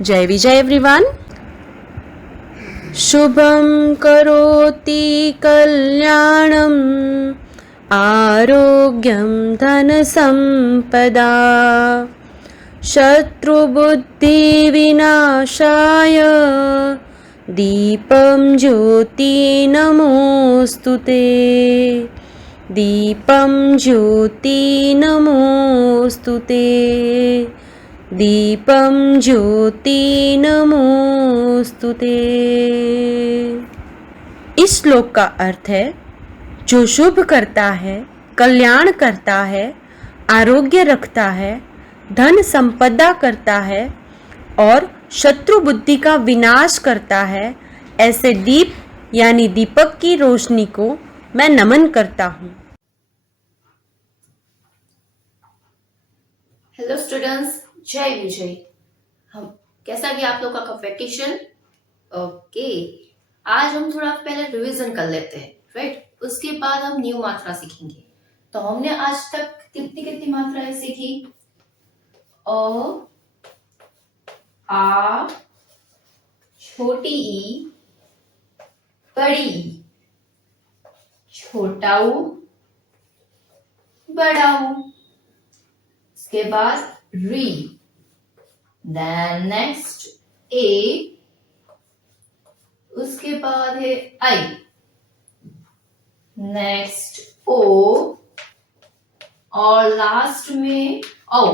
जय विजय एवरीवन। शुभं करोति कल्याणम् आरोग्यं धनसम्पदा शत्रुबुद्धिविनाशाय दीपं ज्योति नमोस्तुते। दीपं ज्योति नमोस्तुते। दीपं ज्योति नमोस्तुते। इस श्लोक का अर्थ है, जो शुभ करता है, कल्याण करता है, आरोग्य रखता है, धन संपदा करता है और शत्रु बुद्धि का विनाश करता है, ऐसे दीप यानी दीपक की रोशनी को मैं नमन करता हूँ। हेलो स्टूडेंट्स, जय विजय। हम कैसा गया आप लोग का वेकेशन? ओके, आज हम थोड़ा पहले रिवीजन कर लेते हैं, राइट? उसके बाद हम न्यू मात्रा सीखेंगे। तो हमने आज तक कितनी कितनी मात्राएं सीखी? अ, आ, छोटी ई, बड़ी ई, छोटा ऊ, बड़ा ऊ, उसके बाद री, देन नेक्स्ट ए, उसके बाद है आई, नेक्स्ट ओ और लास्ट में औ,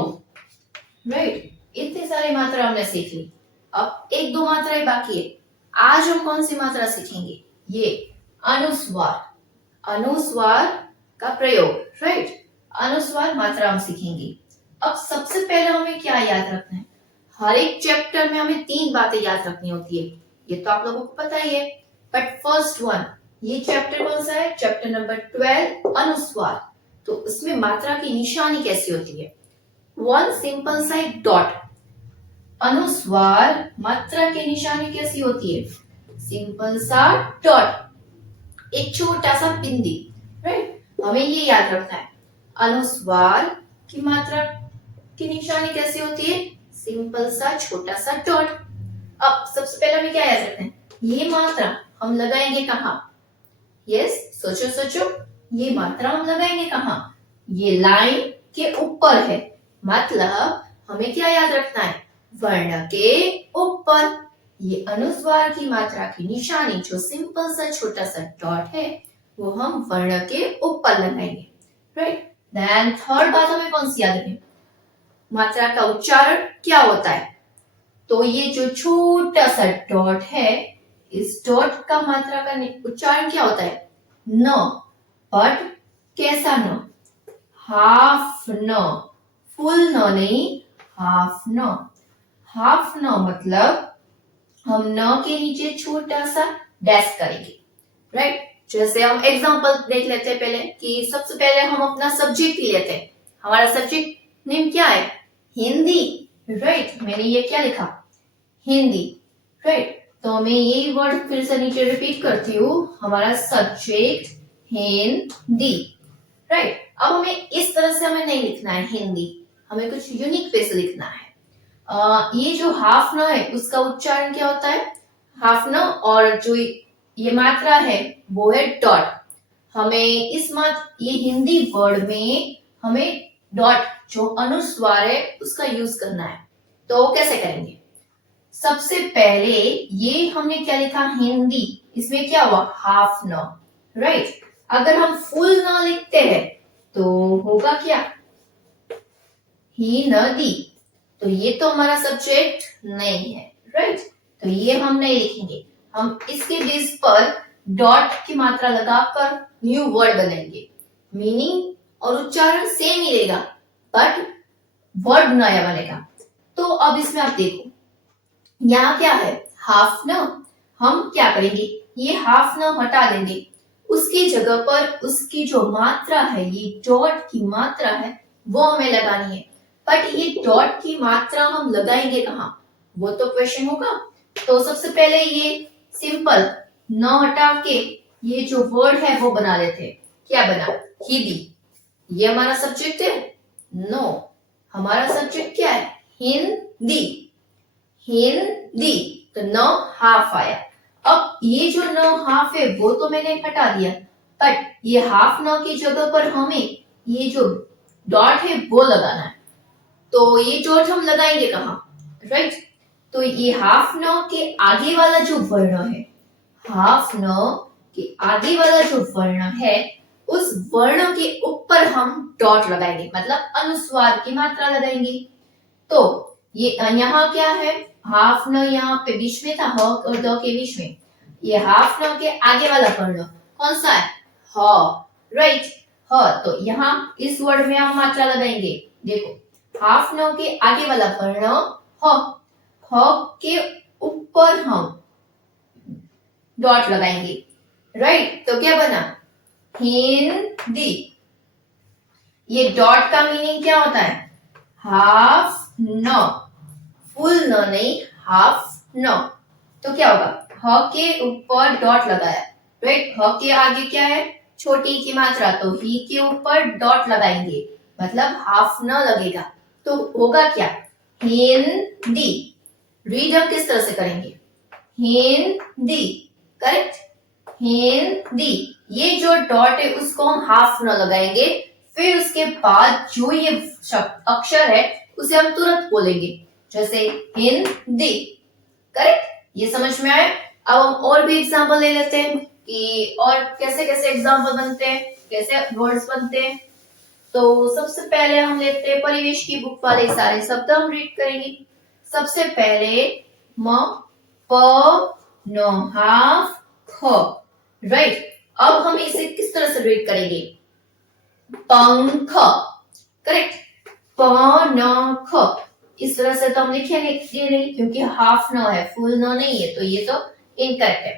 राइट? इतनी सारी मात्रा हमने सीख ली। अब एक दो मात्राएं बाकी है। आज हम कौन सी मात्रा सीखेंगे? ये अनुस्वार, अनुस्वार का प्रयोग, राइट? अनुस्वार मात्रा हम सीखेंगे। अब सबसे पहले हमें क्या याद रखना है? हर एक चैप्टर में हमें 3 बातें याद रखनी होती है, ये तो आप लोगों को पता ही है। बट फर्स्ट वन, ये चैप्टर कौन सा है? चैप्टर नंबर 12, अनुस्वार। तो उसमें मात्रा की निशानी कैसी होती है? वन सिंपल सा एक डॉट। अनुस्वार मात्रा की निशानी कैसी होती है? सिंपल सा डॉट, एक छोटा सा बिंदी, राइट? हमें ये याद रखना है। अनुस्वार की मात्रा की निशानी कैसी होती है? सिंपल सा छोटा सा डॉट। अब सबसे पहले हमें क्या याद रखना है? ये मात्रा हम लगाएंगे कहाँ? यस, सोचो सोचो, ये मात्रा हम लगाएंगे कहाँ? ये लाइन के ऊपर है, मतलब हमें क्या याद रखना है? वर्ण के ऊपर। ये अनुस्वार की मात्रा की निशानी जो सिंपल सा छोटा सा डॉट है, वो हम वर्ण के ऊपर लगाएंगे, राइट? देन थर्ड बात हमें कौन सी याद रखनी? मात्रा का उच्चारण क्या होता है? तो ये जो छोटा सा डॉट है, इस डॉट का मात्रा का उच्चारण क्या होता है? न। बट कैसा न? हाफ न, फुल न नहीं, हाफ न। हाफ न मतलब हम न के नीचे छोटा सा डैश करेंगे, राइट? जैसे हम एग्जांपल देख लेते हैं पहले, कि सबसे पहले हम अपना सब्जेक्ट ही लेते हैं। हमारा सब्जेक्ट नेम क्या है? हिंदी, राइट? मैंने ये क्या लिखा? हिंदी, राइट? तो मैं ये वर्ड फिर से नीचे रिपीट करती हूँ, हमारा सब्जेक्ट हिंदी, राइट? अब हमें इस तरह से हमें नहीं लिखना है हिंदी, हमें कुछ यूनिक वे से लिखना है। ये जो हाफ न है, उसका उच्चारण क्या होता है? हाफ न, और जो ये मात्रा है वो है डॉट। हमें ये हिंदी वर्ड में हमें डॉट जो अनुस्वार है उसका यूज करना है। तो कैसे करेंगे? सबसे पहले ये हमने क्या लिखा? हिंदी, इसमें क्या हुआ? हाफ न, राइट? अगर हम फुल न लिखते हैं तो होगा क्या? ही नदी। तो ये तो हमारा सब्जेक्ट नहीं है, राइट? तो ये हम नहीं लिखेंगे, हम इसके बेस पर डॉट की मात्रा लगाकर न्यू वर्ड बनाएंगे। मीनिंग और उच्चारण सेम ही रहेगा, बट वर्ड नया बनेगा। तो अब इसमें आप देखो, यहाँ क्या है? हाफ न। हम क्या करेंगे? ये हाफ न हटा देंगे, उसकी जगह पर उसकी जो मात्रा है, ये डॉट की मात्रा है, वो हमें लगानी है। बट ये डॉट की मात्रा हम लगाएंगे कहाँ? वो तो क्वेश्चन होगा। तो सबसे पहले ये सिंपल न हटा के ये जो वर्ड है वो बना लेते हैं। क्या बना? हिंदी। ये हमारा सब्जेक्ट है? नो, हमारा सब्जेक्ट क्या है? हिंदी। हिंदी, तो न हाफ आया। अब ये जो न हाफ है वो तो मैंने हटा दिया, बट ये हाफ न की जगह पर हमें ये जो डॉट है वो लगाना है। तो ये डॉट हम लगाएंगे कहाँ, राइट? तो ये हाफ न के आगे वाला जो वर्ण है, हाफ न के आगे वाला जो वर्ण है, उस वर्ण के ऊपर हम डॉट लगाएंगे, मतलब अनुस्वार की मात्रा लगाएंगे। तो ये यहाँ क्या है, हाफ न यहाँ पे बीच में था, ह और द के बीच में। ये हाफ न के आगे वाला वर्ण कौन सा है, ह, राइट? ह। तो यहाँ इस वर्ड में हम मात्रा लगाएंगे। देखो, हाफ न के आगे वाला वर्ण ह, ह के ऊपर हम डॉट लगाएंगे, राइट? तो क्या बना, हिंदी। ये डॉट का मीनिंग क्या होता है, हाफ न, फुल न नहीं, हाफ न। तो क्या होगा, ह के ऊपर डॉट लगाया, राइट? ह के आगे क्या है, छोटी की मात्रा, तो ही के ऊपर डॉट लगाएंगे, मतलब हाफ न लगेगा। तो होगा क्या, हिंदी। रीड हम किस तरह से करेंगे, हिंदी, करेक्ट, हिंदी। ये जो डॉट है उसको हम हाफ न लगाएंगे, फिर उसके बाद जो ये अक्षर है उसे हम तुरंत बोलेंगे, जैसे हिंदी, करेक्ट? ये समझ में आया? अब हम और भी एग्जांपल ले लेते हैं कि और कैसे कैसे एग्जांपल बनते हैं, कैसे वर्ड्स बनते हैं। तो सबसे पहले हम लेते हैं परिवेश की बुक वाले सारे शब्द हम रीड करेंगे। सबसे पहले म, प, न, हाफ, ख, राइट? अब हम इसे किस तरह से रीड करेंगे, पंख, करेक्ट, प, न, ख। इस तरह से तो हम लिखेंगे नहीं, क्योंकि हाफ न है, फुल न नहीं है, तो ये तो इनकरेक्ट है।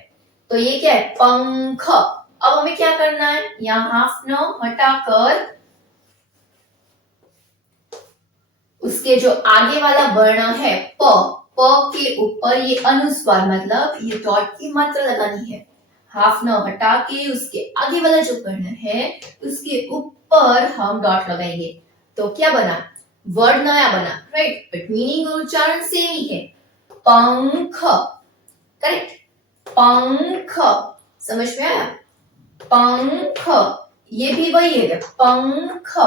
तो ये क्या है, पंख। अब हमें क्या करना है, यहाँ हाफ न हटाकर उसके जो आगे वाला वर्ण है प, प के ऊपर ये अनुस्वार, मतलब ये डॉट की मात्रा लगानी है। हाफ न हटा के उसके आगे वाला जो वर्ण है उसके ऊपर हम डॉट लगाएंगे। तो क्या बना, वर्ड नया बना, राइट? बट मीनिंग और उच्चारण सेम ही है, पंख, करेक्ट, पंख। समझ में आया, पंख, ये भी वही है, पंख।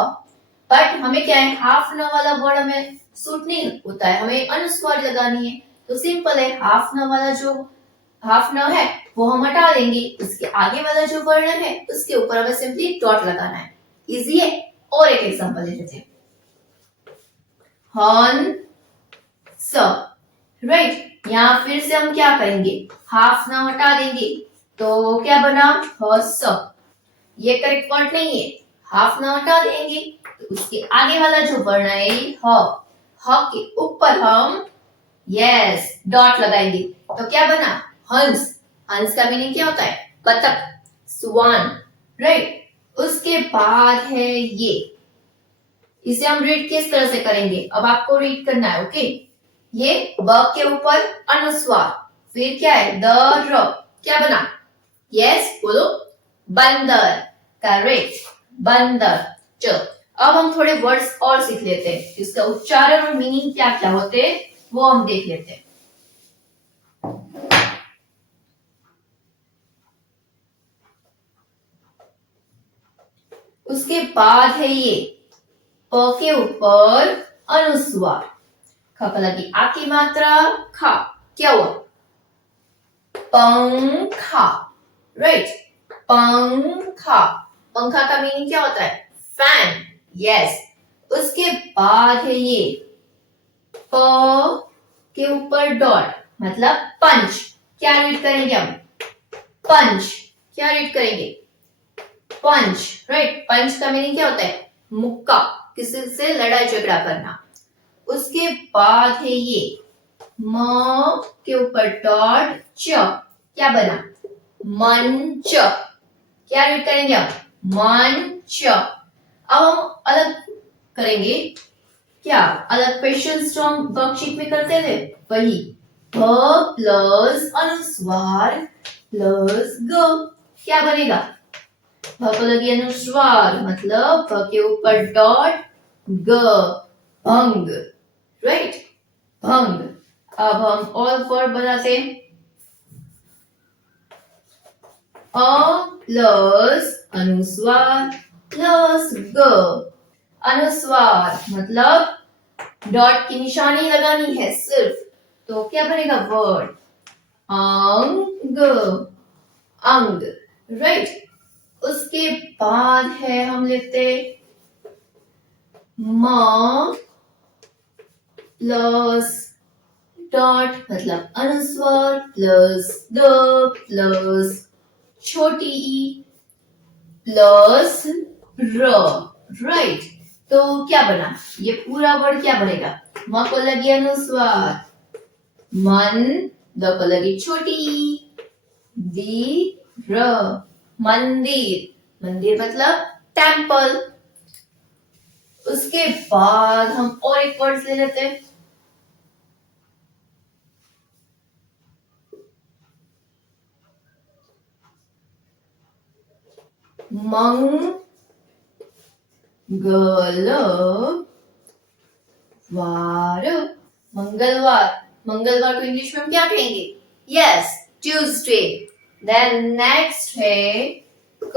बट हमें क्या है, हाफ न वाला वर्ड हमें सूट नहीं होता है, हमें अनुस्वार लगानी है। तो सिंपल है, हाफ न वाला जो हाफ न है वो हम हटा देंगे, उसके आगे वाला जो वर्ण है उसके ऊपर हमें सिंपली डॉट लगाना है। इजी है। और एक एग्जांपल ले लेते हैं, हंस, राइट? यहाँ फिर से हम क्या करेंगे, हाफ न हटा देंगे, तो क्या बना, हस। ये करेक्ट वर्ड नहीं है, हाफ न हटा देंगे, तो उसके आगे वाला जो वर्ण है ह के ऊपर हम यस डॉट लगाएंगे। तो क्या बना, हंस। हंस का मीनिंग क्या होता है, बतख, स्वान, राइट? उसके बाद है ये, इसे हम रीड किस तरह से करेंगे, अब आपको रीड करना है, ओके? ये ब के ऊपर अनुस्वार, फिर क्या है, द, र, क्या बना, यस बोलो, बंदर, करेक्ट, बंदर। चलो अब हम थोड़े वर्ड्स और सीख लेते हैं, इसका उच्चारण और मीनिंग क्या क्या होते हैं वो हम देख लेते हैं। उसके बाद है ये प के ऊपर अनुस्वार, ख लगी आ की मात्रा, खा, क्या हुआ, पंखा, राइट? पंखा। पंखा का मीनिंग क्या होता है, फैन, यस। उसके बाद है ये प के ऊपर डॉट, मतलब पंच। क्या रीड करेंगे हम, पंच, क्या रीड करेंगे, पंच, राइट? पंच का मीनिंग क्या होता है, मुक्का, किसी से लड़ाई झगड़ा करना। उसके बाद है ये म के ऊपर डॉट, च, क्या बना, मंच। क्या रीड करेंगे हम, मंच। अब हम अलग करेंगे, क्या अलग क्वेश्चंस जो हम वर्कशीट में करते थे वही, भ प्लस अनुस्वार प्लस ग, क्या बनेगा, भ को लगी अनुस्वार, मतलब भ के ऊपर डॉट, ग, भंग, राइट? भंग। अब हम ऑल वर्ड बनाते हैं। अ प्लस अनुस्वार प्लस ग। अनुस्वार मतलब डॉट की निशानी लगानी है सिर्फ, तो क्या बनेगा वर्ड अंग, अंग, राइट। उसके बाद है हम लेते म प्लस डॉट मतलब अनुस्वार प्लस द प्लस छोटी ई प्लस र, राइट। तो क्या बना, ये पूरा वर्ड क्या बनेगा, म को लगी अनुस्वार, मन, द को लगी छोटी ई, दी र, मंदिर, मंदिर मतलब टेम्पल। उसके बाद हम और एक वर्ड ले लेते हैं, मंगल वार, मंगलवार, मंगलवार को इंग्लिश में हम क्या कहेंगे, यस ट्यूसडे। देन नेक्स्ट है क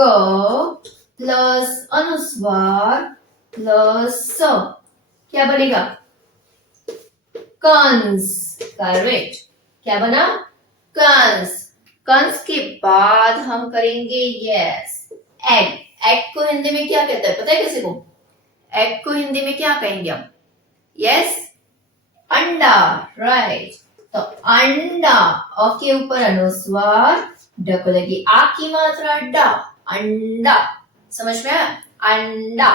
प्लस अनुस्वार प्लस स, क्या बनेगा कंस, करेक्ट। क्या बना कंस। कंस के बाद हम करेंगे यस एग। एग को हिंदी में क्या कहते हैं पता है किसी को, एग को हिंदी में क्या कहेंगे हम, यस अंडा, राइट। तो अंडा, अ के ऊपर अनुस्वार, ड को लगी आ की मात्रा डा, अंडा, समझ में आया, अंडा।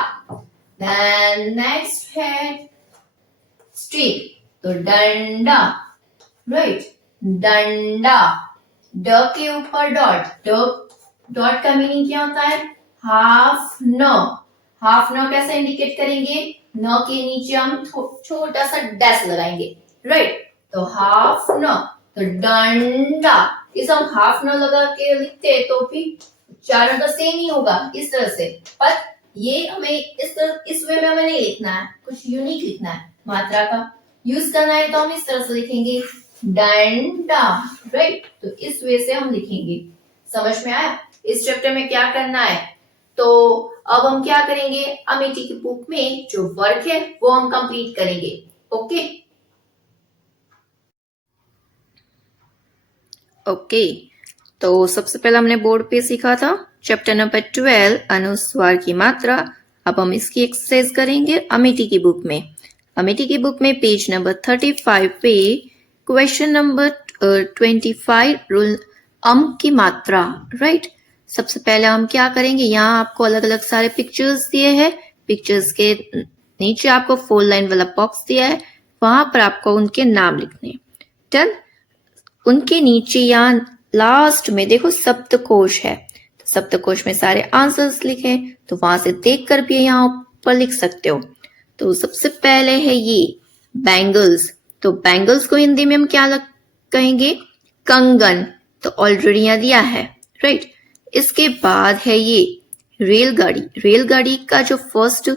देन नेक्स्ट है स्ट्रीक, तो डंडा, राइट, डंडा, ड के ऊपर डॉट, डॉट का मीनिंग क्या होता है हाफ नो। हाफ नो कैसे इंडिकेट करेंगे, न के नीचे हम छोटा सा डैश लगाएंगे, राइट। तो हाफ नो, तो डंडा, इस हम हाफ नो लगा के लिखते हैं तो भी उच्चारण तो सेम ही होगा इस तरह से, पर ये हमें इस वे में हमें नहीं लिखना है, कुछ यूनिक लिखना है, मात्रा का यूज करना है तो हम इस तरह से लिखेंगे डंडा, राइट। तो इस वे से हम लिखेंगे, समझ में आया। इस चैप्टर में क्या करना है, तो अब हम क्या करेंगे, अमेठी की बुक में जो वर्क है वो हम कंप्लीट करेंगे, ओके ओके। तो सबसे पहले हमने बोर्ड पे सीखा था चैप्टर नंबर 12 अनुस्वार की मात्रा। अब हम इसकी एक्सरसाइज करेंगे अमेठी की बुक में। अमेठी की बुक में पेज नंबर 35 पे क्वेश्चन नंबर 25 रूल की मात्रा, राइट। सबसे पहले हम क्या करेंगे, यहाँ आपको अलग अलग सारे पिक्चर्स दिए हैं, पिक्चर्स के नीचे आपको 4 लाइन वाला बॉक्स दिया है, वहां पर आपको उनके नाम लिखने, डन। उनके नीचे यहाँ लास्ट में देखो सप्तकोश है, सप्तकोश में सारे आंसर्स लिखे, तो वहां से देखकर भी यहाँ ऊपर लिख सकते हो। तो सबसे पहले है ये बैंगल्स, तो बैंगल्स को हिंदी में हम क्या कहेंगे कंगन, तो ऑलरेडी यहाँ दिया है, राइट। इसके बाद है ये रेलगाड़ी, रेलगाड़ी का जो फर्स्ट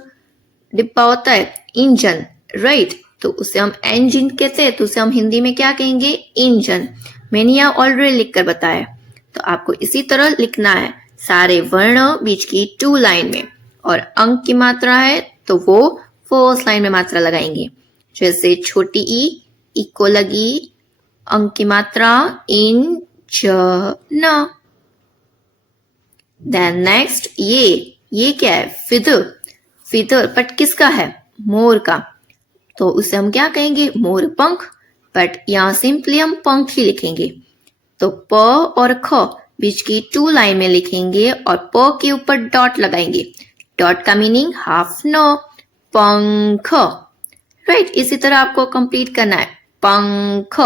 डिब्बा होता है इंजन, राइट, तो उसे हम इंजन कहते हैं, तो उसे हम हिंदी में क्या कहेंगे इंजन। मैंने यहाँ ऑलरेडी लिखकर बताया, तो आपको इसी तरह लिखना है सारे वर्ण बीच की 2 लाइन में, और अंक की मात्रा है तो वो 4 लाइन में मात्रा लगाएंगे, जैसे छोटी ई को लगी अंक की मात्रा इंजन। देन नेक्स्ट ये क्या है फिदर, फिदर बट किसका है मोर का, तो उसे हम क्या कहेंगे मोर पंख, बट यहाँ सिंपली हम पंख ही लिखेंगे। तो प और ख बीच की 2 लाइन में लिखेंगे और प के ऊपर डॉट लगाएंगे, डॉट का मीनिंग हाफ नो, पंख, राइट। इसी तरह आपको कंप्लीट करना है पंख।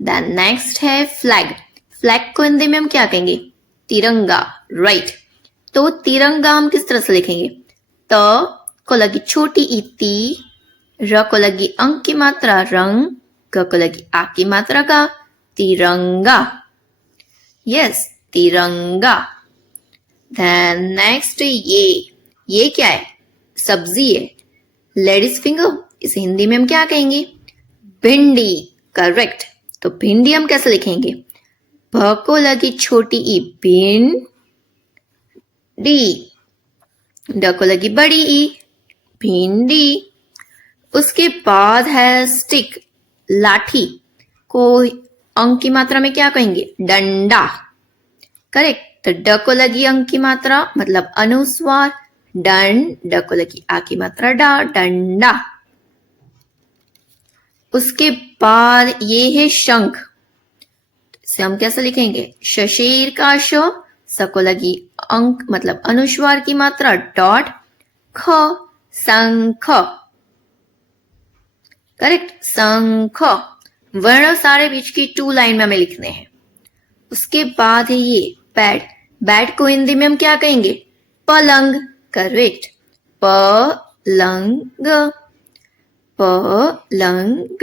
देन नेक्स्ट है फ्लैग, फ्लैग को हिंदी में हम क्या कहेंगे तिरंगा, राइट। तो तिरंगा हम किस तरह से लिखेंगे, त को लगी छोटी इति, र को लगी अंक की मात्रा रंग, ग को लगी आ की मात्रा का, तिरंगा, यस तिरंगा। देन नेक्स्ट ये क्या है सब्जी है, लेडीज फिंगर, इसे हिंदी में हम क्या कहेंगे भिंडी, करेक्ट। तो भिंडी हम कैसे लिखेंगे? भ को लगी छोटी ई, भिंडी। ड को लगी बड़ी ई, भिंडी। उसके बाद है स्टिक, लाठी को अंक की मात्रा में क्या कहेंगे? डंडा। करेक्ट। तो ड को लगी अंक की मात्रा मतलब अनुस्वार, डंड। ड को लगी आ की मात्रा डा, डंडा। उसके बाद ये है शंख, इसे हम कैसे लिखेंगे? शशीर का श, स को लगी अंक मतलब अनुस्वार की मात्रा डॉट, ख, शंख। करेक्ट, शंख। वर्ण सारे बीच की 2 लाइन में हमें लिखने हैं। उसके बाद है ये बेड, बेड को हिंदी में हम क्या कहेंगे? पलंग। करेक्ट, पलंग, पलंग।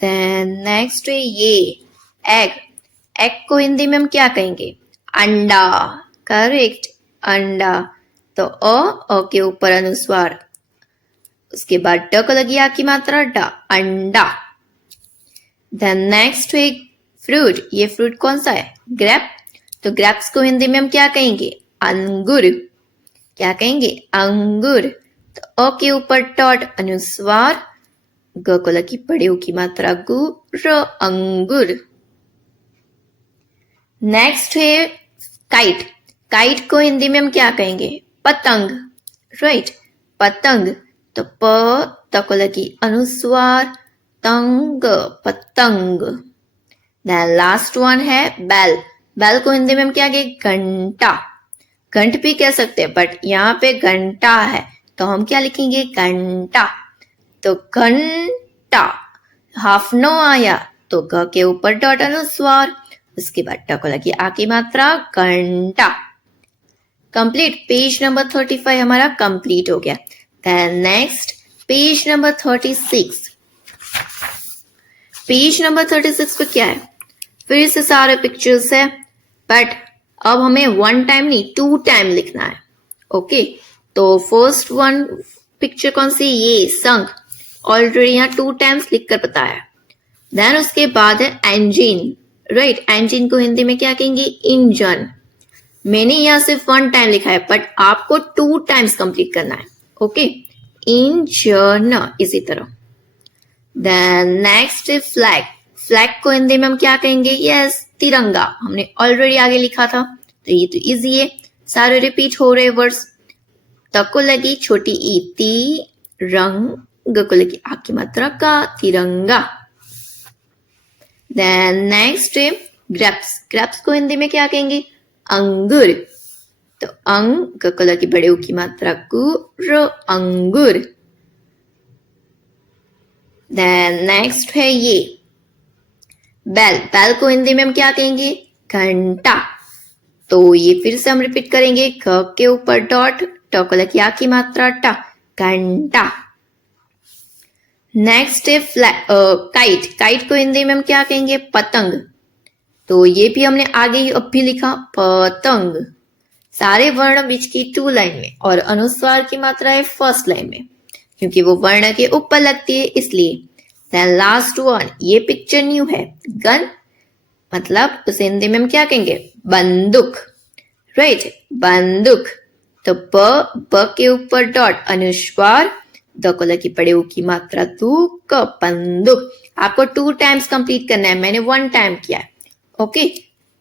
देन नेक्स्ट है ये एग, एग को हिंदी में हम क्या कहेंगे? अंडा। करेक्ट, अंडा। तो अ के ऊपर अनुस्वार, उसके बाद ड को लगी आ की मात्रा डा, अंडा। देन नेक्स्ट है फ्रूट, ये फ्रूट कौन सा है? ग्रेप। तो ग्रेप्स को हिंदी में हम क्या कहेंगे? अंगूर। क्या कहेंगे? अंगूर। तो अ के ऊपर डॉट, अनुस्वार, ग को लगी बड़े ऊ की मात्रा गु, र, अंगूर। नेक्स्ट है काइट, काइट को हिंदी में हम क्या कहेंगे? पतंग। राइट, पतंग। तो प त को लगी अनुस्वार, तंग, पतंग। देन लास्ट वन है बेल, बेल को हिंदी में हम क्या कहेंगे? घंटा। घंट भी कह सकते हैं बट यहाँ पे घंटा है तो हम क्या लिखेंगे? घंटा। तो घंटा, हाफ नो आया तो ग के ऊपर डॉट अनुस्वार, उसके बाद ट को लगी आ की मात्रा, घंटा। कंप्लीट। पेज नंबर 35 हमारा कंप्लीट हो गया। Then next page number 36। Page number 36 पे क्या है? फिर से सारे पिक्चर्स है बट अब हमें 1 टाइम नहीं 2 टाइम लिखना है। ओके, तो फर्स्ट वन पिक्चर कौन सी? ये शंख, ऑलरेडी यहाँ 2 टाइम्स लिखकर बताया। देन उसके बाद है इंजन। राइट, इंजन को हिंदी में क्या कहेंगे? इंजन। मैंने यहाँ सिर्फ 1 टाइम लिखा है बट आपको 2 टाइम्स कंप्लीट करना है। ओके, इंजन इसी तरह। देन नेक्स्ट है फ्लैग, फ्लैग को हिंदी में हम क्या कहेंगे? यस, तिरंगा। हमने ऑलरेडी आगे लिखा था तो ये तो इजी है, सारे रिपीट हो रहे वर्ड्स। त को लगी छोटी ई, ती, रंग, ग को लगी आ की मात्रा का, तिरंगा। देन नेक्स्ट है ग्रेप्स, ग्रेप्स को हिंदी में क्या कहेंगे? अंगूर। तो अंग, ग को लगी बड़े ऊ की मात्रा कु, र, अंगूर। देन नेक्स्ट है ये बेल, बेल को हिंदी में हम क्या कहेंगे? घंटा। तो ये फिर से हम रिपीट करेंगे, ख के ऊपर डॉट, ट को लगी आ की मात्रा टा, घंटा। नेक्स्ट है काइट, काइट को हिंदी में हम क्या कहेंगे? पतंग। तो ये भी हमने आगे ही अब भी लिखा, पतंग। सारे वर्ण बीच की 2 लाइन में और अनुस्वार की मात्रा है फर्स्ट लाइन में क्योंकि वो वर्ण के ऊपर लगती है इसलिए। देन लास्ट वन, ये पिक्चर न्यू है, गन मतलब उसे हिंदी में हम क्या कहेंगे? बंदूक। राइट, बंदूक। तो ब के ऊपर डॉट, अनुस्वार, द को लगी पड़े ऊ की मात्रा दू, क, बंदूक। आपको 2 टाइम्स कंप्लीट करना है, मैंने 1 टाइम किया है। ओके,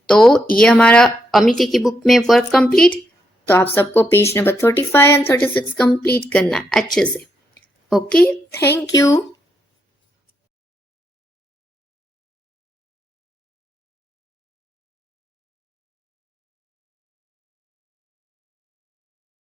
तो ये हमारा अमिटी की बुक में वर्क कंप्लीट। तो आप सबको पेज नंबर 35 एंड 36 कंप्लीट करना है अच्छे से। Okay, thank you.